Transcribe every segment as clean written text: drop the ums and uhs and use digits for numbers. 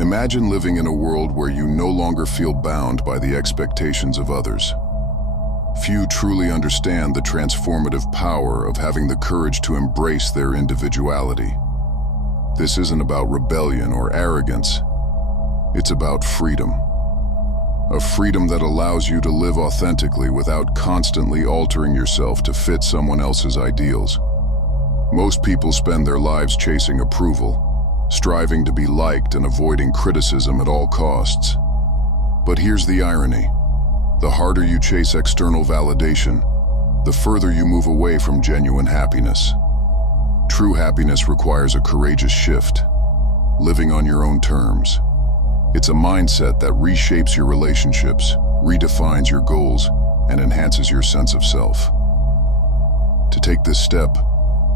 Imagine living in a world where you no longer feel bound by the expectations of others. Few truly understand the transformative power of having the courage to embrace their individuality. This isn't about rebellion or arrogance. It's about freedom. A freedom that allows you to live authentically without constantly altering yourself to fit someone else's ideals. Most people spend their lives chasing approval, striving to be liked and avoiding criticism at all costs. But here's the irony. The harder you chase external validation, the further you move away from genuine happiness. True happiness requires a courageous shift, living on your own terms. It's a mindset that reshapes your relationships, redefines your goals, and enhances your sense of self. To take this step,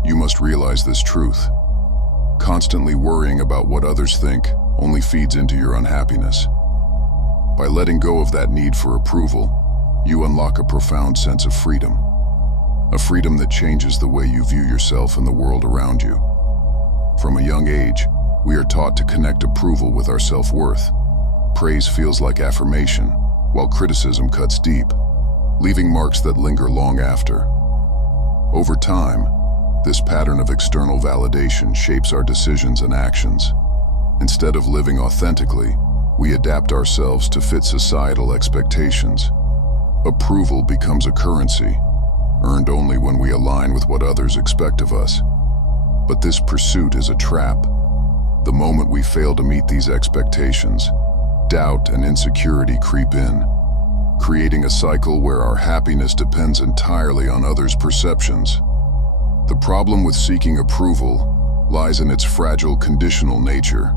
you must realize this truth. Constantly worrying about what others think only feeds into your unhappiness. By letting go of that need for approval, you unlock a profound sense of freedom. A freedom that changes the way you view yourself and the world around you. From a young age, we are taught to connect approval with our self-worth. Praise feels like affirmation, while criticism cuts deep, leaving marks that linger long after. Over time, this pattern of external validation shapes our decisions and actions. Instead of living authentically, we adapt ourselves to fit societal expectations. Approval becomes a currency, earned only when we align with what others expect of us. But this pursuit is a trap. The moment we fail to meet these expectations, doubt and insecurity creep in, creating a cycle where our happiness depends entirely on others' perceptions. The problem with seeking approval lies in its fragile, conditional nature.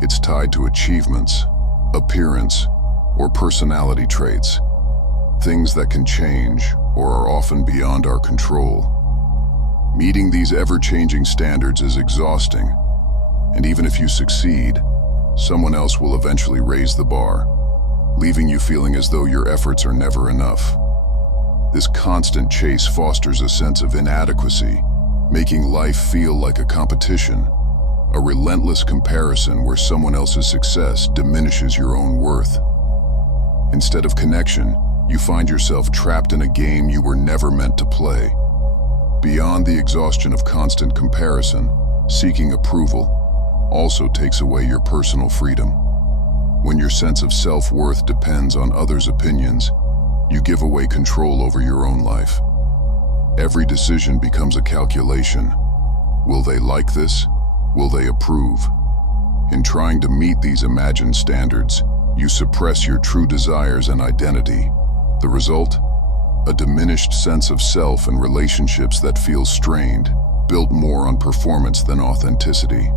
It's tied to achievements, appearance, or personality traits, things that can change or are often beyond our control. Meeting these ever-changing standards is exhausting, and even if you succeed, someone else will eventually raise the bar, leaving you feeling as though your efforts are never enough. This constant chase fosters a sense of inadequacy, making life feel like a competition, a relentless comparison where someone else's success diminishes your own worth. Instead of connection, you find yourself trapped in a game you were never meant to play. Beyond the exhaustion of constant comparison, seeking approval also takes away your personal freedom. When your sense of self-worth depends on others' opinions, you give away control over your own life. Every decision becomes a calculation. Will they like this? Will they approve? In trying to meet these imagined standards, you suppress your true desires and identity. The result? A diminished sense of self and relationships that feel strained, built more on performance than authenticity.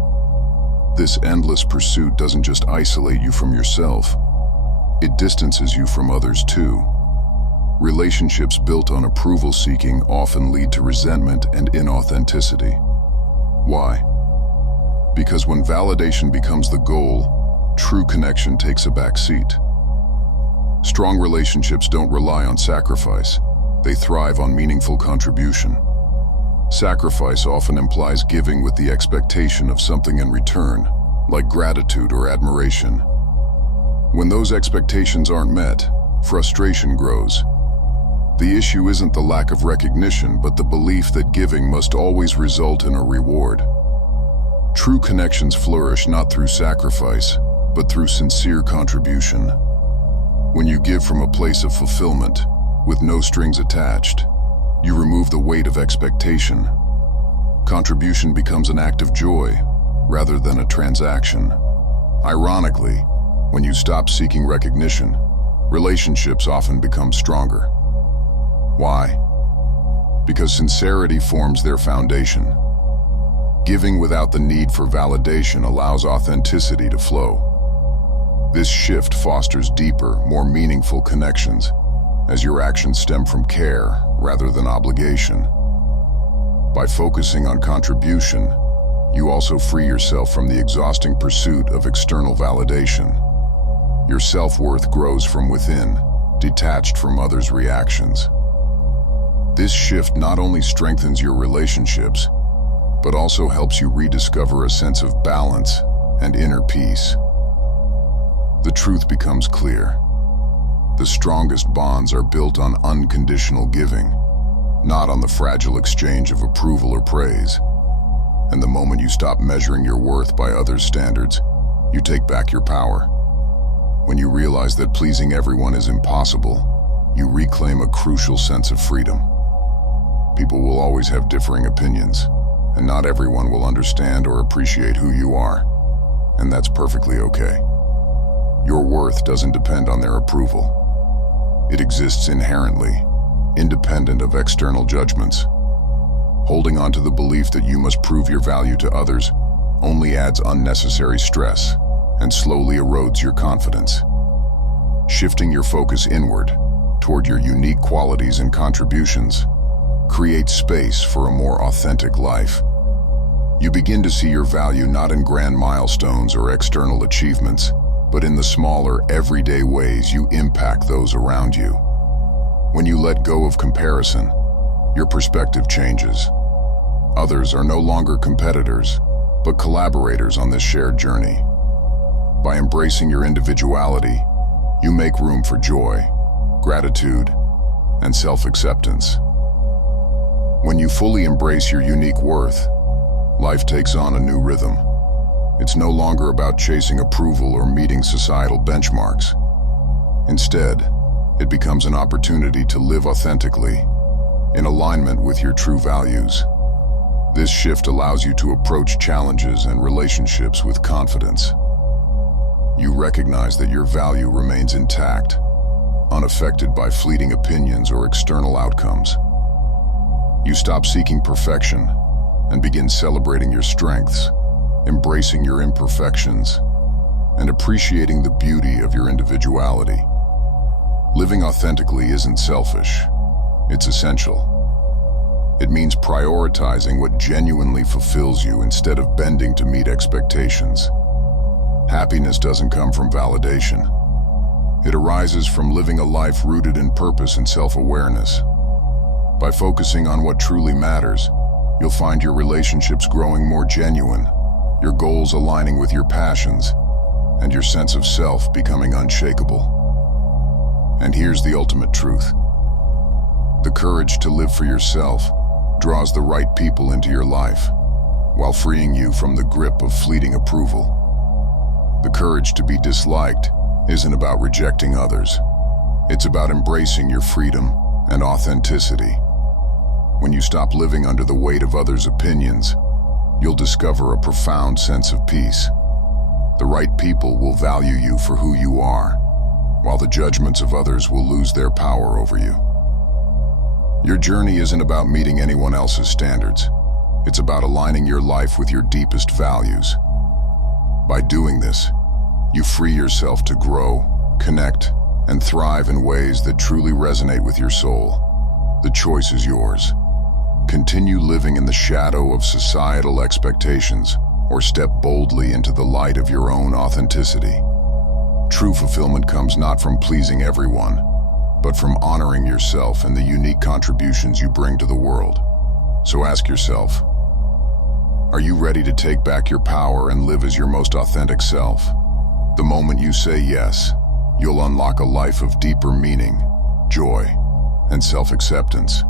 This endless pursuit doesn't just isolate you from yourself, it distances you from others too. Relationships built on approval seeking often lead to resentment and inauthenticity. Why? Because when validation becomes the goal, true connection takes a back seat. Strong relationships don't rely on sacrifice, they thrive on meaningful contribution. Sacrifice often implies giving with the expectation of something in return, like gratitude or admiration. When those expectations aren't met, frustration grows. The issue isn't the lack of recognition, but the belief that giving must always result in a reward. True connections flourish not through sacrifice, but through sincere contribution. When you give from a place of fulfillment, with no strings attached, you remove the weight of expectation. Contribution becomes an act of joy, rather than a transaction. Ironically, when you stop seeking recognition, relationships often become stronger. Why? Because sincerity forms their foundation. Giving without the need for validation allows authenticity to flow. This shift fosters deeper, more meaningful connections, as your actions stem from care rather than obligation. By focusing on contribution, you also free yourself from the exhausting pursuit of external validation. Your self-worth grows from within, detached from others' reactions. This shift not only strengthens your relationships, but also helps you rediscover a sense of balance and inner peace. the truth becomes clear. The strongest bonds are built on unconditional giving, not on the fragile exchange of approval or praise. And the moment you stop measuring your worth by others' standards, you take back your power. When you realize that pleasing everyone is impossible, you reclaim a crucial sense of freedom. People will always have differing opinions, and not everyone will understand or appreciate who you are, and that's perfectly okay. Your worth doesn't depend on their approval. It exists inherently, independent of external judgments. Holding on to the belief that you must prove your value to others only adds unnecessary stress and slowly erodes your confidence. Shifting your focus inward, toward your unique qualities and contributions, creates space for a more authentic life. You begin to see your value not in grand milestones or external achievements, but in the smaller, everyday ways you impact those around you. When you let go of comparison, your perspective changes. Others are no longer competitors, but collaborators on this shared journey. By embracing your individuality, you make room for joy, gratitude, and self-acceptance. When you fully embrace your unique worth, life takes on a new rhythm. It's no longer about chasing approval or meeting societal benchmarks. Instead, it becomes an opportunity to live authentically, in alignment with your true values. This shift allows you to approach challenges and relationships with confidence. You recognize that your value remains intact, unaffected by fleeting opinions or external outcomes. You stop seeking perfection and begin celebrating your strengths, embracing your imperfections, and appreciating the beauty of your individuality. Living authentically isn't selfish, it's essential. It means prioritizing what genuinely fulfills you instead of bending to meet expectations. Happiness doesn't come from validation. It arises from living a life rooted in purpose and self-awareness. By focusing on what truly matters, you'll find your relationships growing more genuine, your goals aligning with your passions, and your sense of self becoming unshakable. And here's the ultimate truth. The courage to live for yourself draws the right people into your life, while freeing you from the grip of fleeting approval. The courage to be disliked isn't about rejecting others. It's about embracing your freedom and authenticity. When you stop living under the weight of others' opinions, you'll discover a profound sense of peace. The right people will value you for who you are, while the judgments of others will lose their power over you. Your journey isn't about meeting anyone else's standards. It's about aligning your life with your deepest values. By doing this, you free yourself to grow, connect, and thrive in ways that truly resonate with your soul. The choice is yours. Continue living in the shadow of societal expectations, or step boldly into the light of your own authenticity. True fulfillment comes not from pleasing everyone, but from honoring yourself and the unique contributions you bring to the world. So ask yourself, are you ready to take back your power and live as your most authentic self? The moment you say yes, you'll unlock a life of deeper meaning, joy, and self-acceptance.